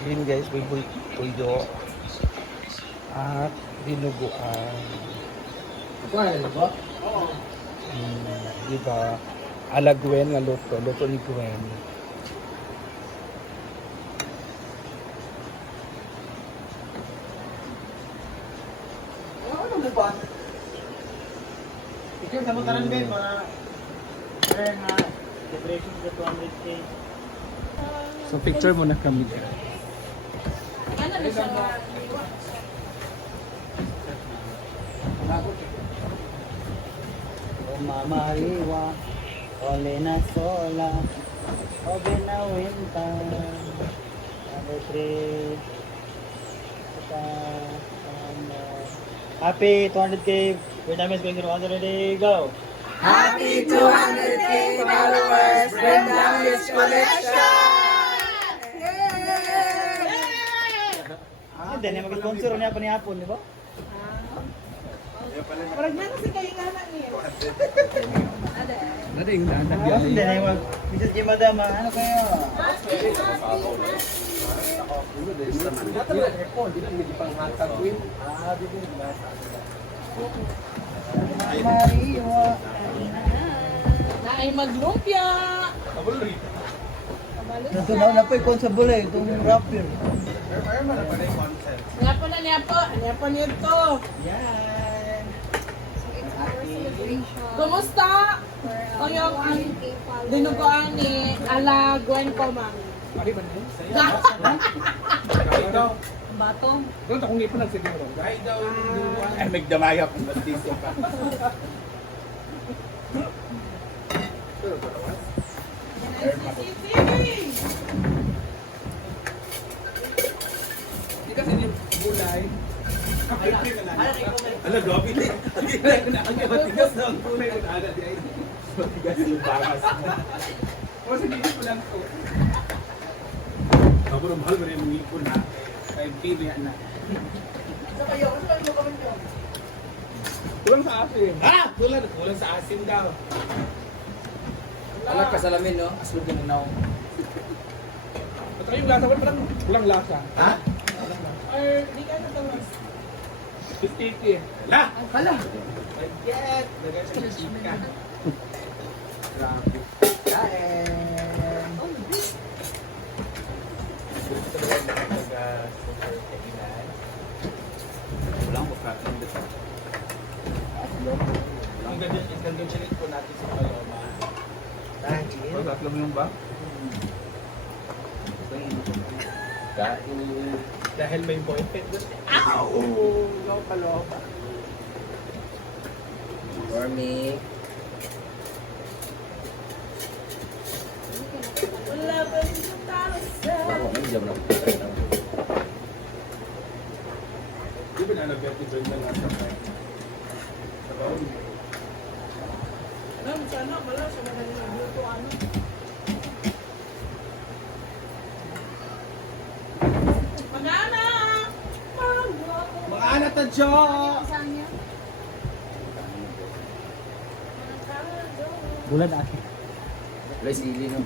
Yun guys, may tuyo at dinuguan. Kaya ba? Oo. Di ba? Ala Gwen nga luto. Luto ni Gwen. Ano mo ba? Ikaw sa mutaran din, mga kaya nga, depression sa 200K. So picture mo na kami. Ano na siya? O mamariwa, ole na sola, obe na winta, number 3. Happy 200K, Vietnam is going to 100 go! Happy 200K followers, Brandami's Collection! Hindi na mag-sponsor niya pa ni Hapon, di ba? Parang na kasi kayo nga na niya. Nading na. Hindi na mag Mrs. J. Madam, ano kayo? Mariwa. Na ay maglumpia. Natunaw na po yung konsabule, itong rapper. Nga po na niya po. Niya po nito. Yan. Kumusta? O yung dinuguan ni Ala Gwen ko, ma'am. Batong. Doon akong ipon nagsiguro. Dahil daw ay nagdamaya kung bastiso ka. Hindi kasi yung gulay. Ala, gabi din. Ang matigas na ang gulay. Matigas yung bagas. O, sinigit ko lang ito. Kaburo, mahal mo rin yung ipon ha. Kaya pili na. Kulang sa asin. Ha? Kulang sa asin daw. Alam ka salamin, no? Aslog yung unaw. At yung lasa, parang kulang lasa. Ha? Or di ka na tawas. Sticky. La! Hala! Yes! Lagay siya ng chika. Grabe. Kain. Gusto ko lang super kainan. Walang bukatan dito. Ang ganda siya po natin sa Paloma. Dahil. Tatlong yung ba? Dahil may boyfriend doon. Ow! Ikaw Paloma. For me. Wala pa rin yung talas. Ako, may jam na. Di ba nalagyan ko doon na nasa kain? Sa baon. Ma'am, sana wala siya na nagluto ano. Manana! Mga anak na Jo! Bulan ate. Wala sili, no?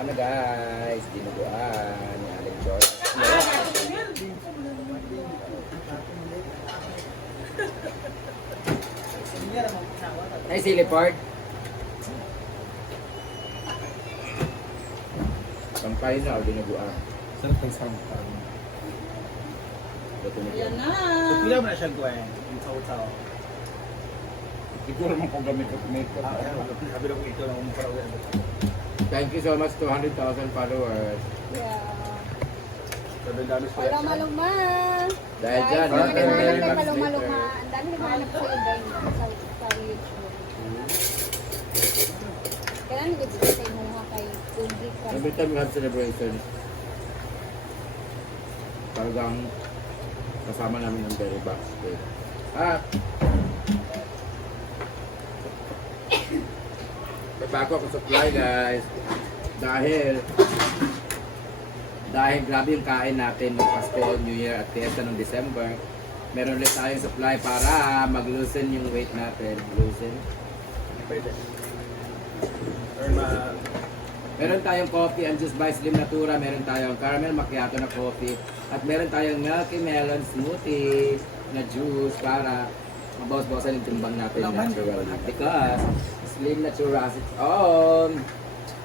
Ano guys, dinuguan ni Aling George. Ay, sili part. Sampay na o dinuguan. Sarap ng sampal. Ito nito. Yan na! Pila mo na siya Gwen. Yung sautaw. Siguro man kung gamit ko makeup. Sabi na ko ito lang kung parang Thank you so much, 200,000 followers. Yeah. Dami-dami sa Wala maluma. Dahil dyan, Guys, thank you very much. maluma-maluma. Ang dami naghahanap sa iba sa YouTube. Kailangan nag-ibig sa imuha kay Kundi ka. Every time we have celebration, talagang kasama namin ang very backstage. At may bago ako supply guys. Dahil grabe yung kain natin ng Pasko, New Year at Fiesta noong December. Meron ulit tayong supply para mag-loosen yung weight natin. Loosen. Or Meron tayong coffee and juice by Slim Natura, meron tayong caramel macchiato na coffee, at meron tayong milky melon smoothie na juice para mabawas-bawasan yung timbang natin natural. Because Slim Natura has its own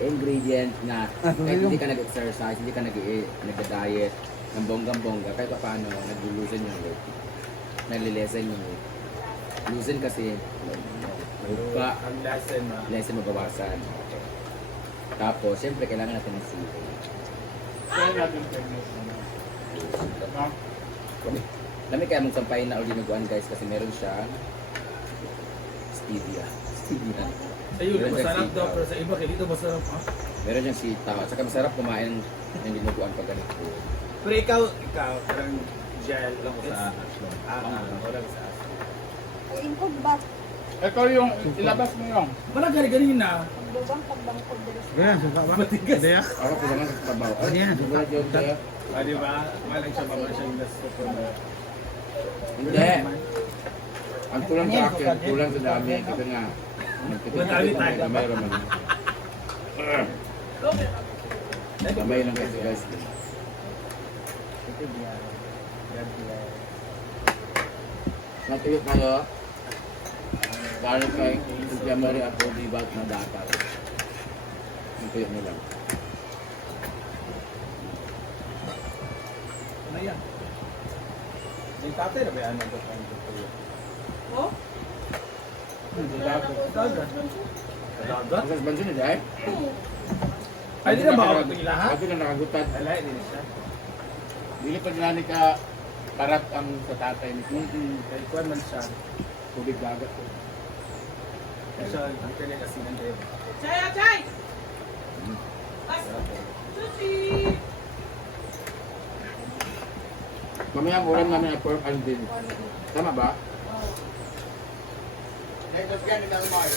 ingredient na kahit hindi ka nag-exercise, hindi ka nag-diet ng bonggang-bongga, kahit pa paano, nag-loosen yung weight. Nalilesen yung weight. Loosen kasi, magpa, Ang lesson na. lesen mabawasan. Tapos, siyempre, kailangan natin ng sili. Kaya natin pregnant. No? Dami kaya mong sampayin na ulinuguan guys kasi meron siya stevia. Stevia. Sa iyo, masarap daw, pero sa iba, kaya dito masarap. Ha? Meron siyang sitaw. At saka masarap kumain ng linuguan pag ganito. Pero ikaw, parang gel lang sa aso. Wala sa aso. Ingkod ba? Ito yung ilabas mo yung. Parang gani-ganin na. Bubang pagbangkod dito. Ganyan, sa baba. Matigas. Ako ko naman sa trabaho. Ayan. Siguro yun kaya. Di ba? Malang siya baba siya yung nasa na. Hindi. Ang kulang sa akin, kulang sa dami. Kasi nga, Madami tayo. Damay raman. Damay lang kasi guys. Natuyok kayo. Galing kay Sofia Marie at Rudy Balt na data. Natuyok nila. Ano yan? Yung tatay na ba yan? Nagkakaroon. Oh? Dagat. Kasi banso na dahil. Ay, di na ba ako ito lahat? Kasi na nakagutad. Alay, din siya. Dili pa nani ka parat ang sa tatay ni Kaya kuwan man siya. Tubig dagat. Kaya siya, ang kanya kasi nandiyo. Chay, chay! Sushi! Mamaya ang ulam namin ay pork and beef. Tama ba?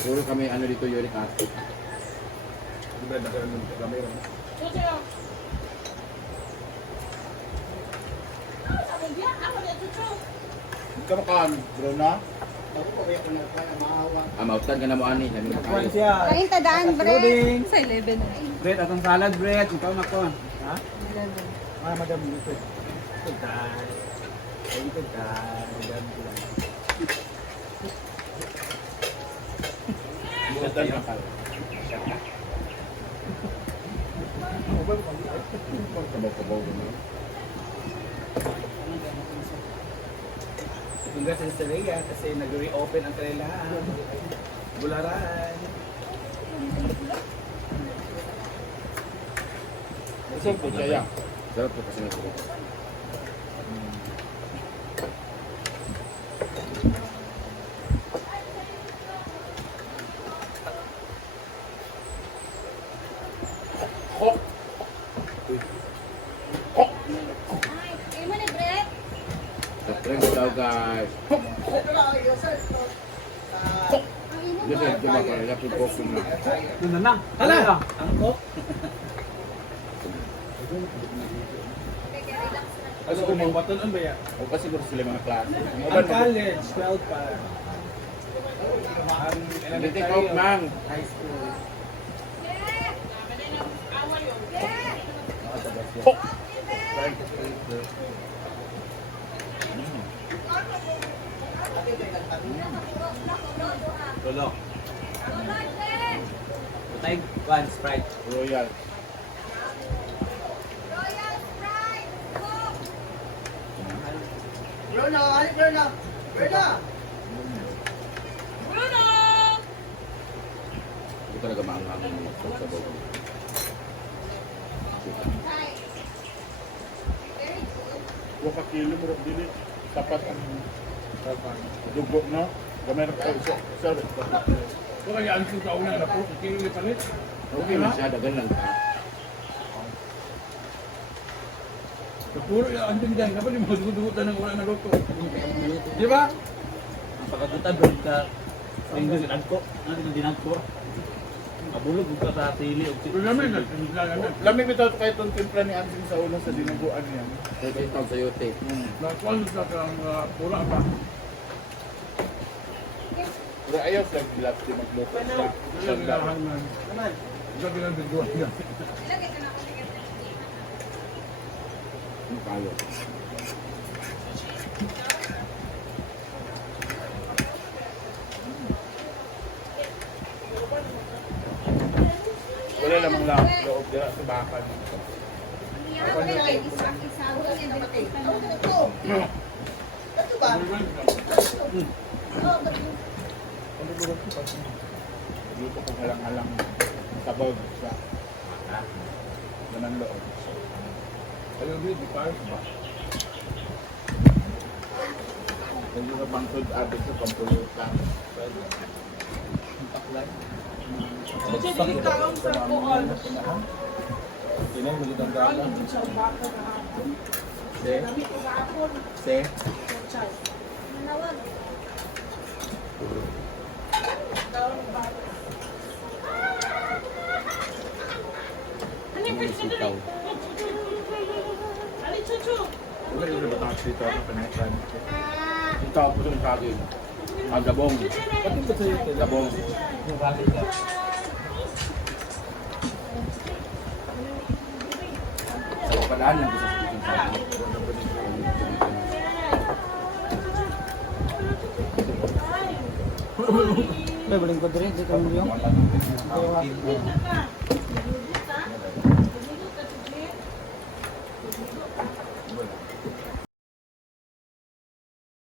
Puro kami ano dito uric acid. Di ba nagkaroon ng gamay rin? Sushi oh! Ah, sabi niya, ako na sushi. Kamakan, bro na? Mautan ka na mo ani. Lamin ka kayo. siya. Kain tadaan, bre. Sa 11. Bread, atong salad bread. Ikaw na ko. Ha? Madam, dito. Tugan. Dito ka. Madam, Bukan na ka. Kabaw-kabaw na. Congrats sa Rhea kasi nag-reopen ang kanila. Bularan. Isang po kaya. Sarap po kasi nagulog. Ay, mo ni bre. Sa trend daw guys. Ang imo Hindi ba? siya diba para lapit po ko na. Hala! Ang cook. Ano kung mga batonon ba yan? O kasi siguro sila mga klase. Ang college, 12 pa. Ang Hindi take out mang. high school. Tulo. Patay, one, Sprite. Royal. Bruno! Hindi talaga maanghang ang mga sa bago. Huwag ka kilo mo rin dili. Tapat ang dugo, no? Gamay na ka. Sorry. Kung kaya ang suka una na po, kilo ni palit. Okay man siya, dagan lang ka. Puro yung anting dyan, kapag yung mga dugutan ng una na luto. Di ba? Ang pagkagutan doon ka tinggal sa nagko, ano yung dinagko. Abulog ka sa tili o Pero namin, naglagan Lamig ito kahit itong timpla ni Ansin sa ulo sa dinuguan niya. Kaya kayo tawag sa yote. Nakuha sa kang pula ba? Pero ayaw sa glap di magluto. Kailangan man. Sabi ng video niya. Ano kayo? Wala namang lang loob dira sa bakal. Luto ko halang-halang tabog sa naman loob. Ayaw din, di pa ba? Hindi na bang abot sa pampulutan. Taklay. Sige, kaong sa kuon. Tinay mo dito ang gala. Sa baka na hapon. Se? Dami ko hapon. Se? Chay. Manawag. Kaong baka. Ano yung pwede Sitaw. Ano chuchu? Wala yung nabatang dito ako panayatan. Ito ako sa kagin. Gabong. Pati ba sa'yo ito? Gabong. Yung bakit ka? Sa palaan lang gusto sa chicken salad. May baling ko din. Dito mo yung.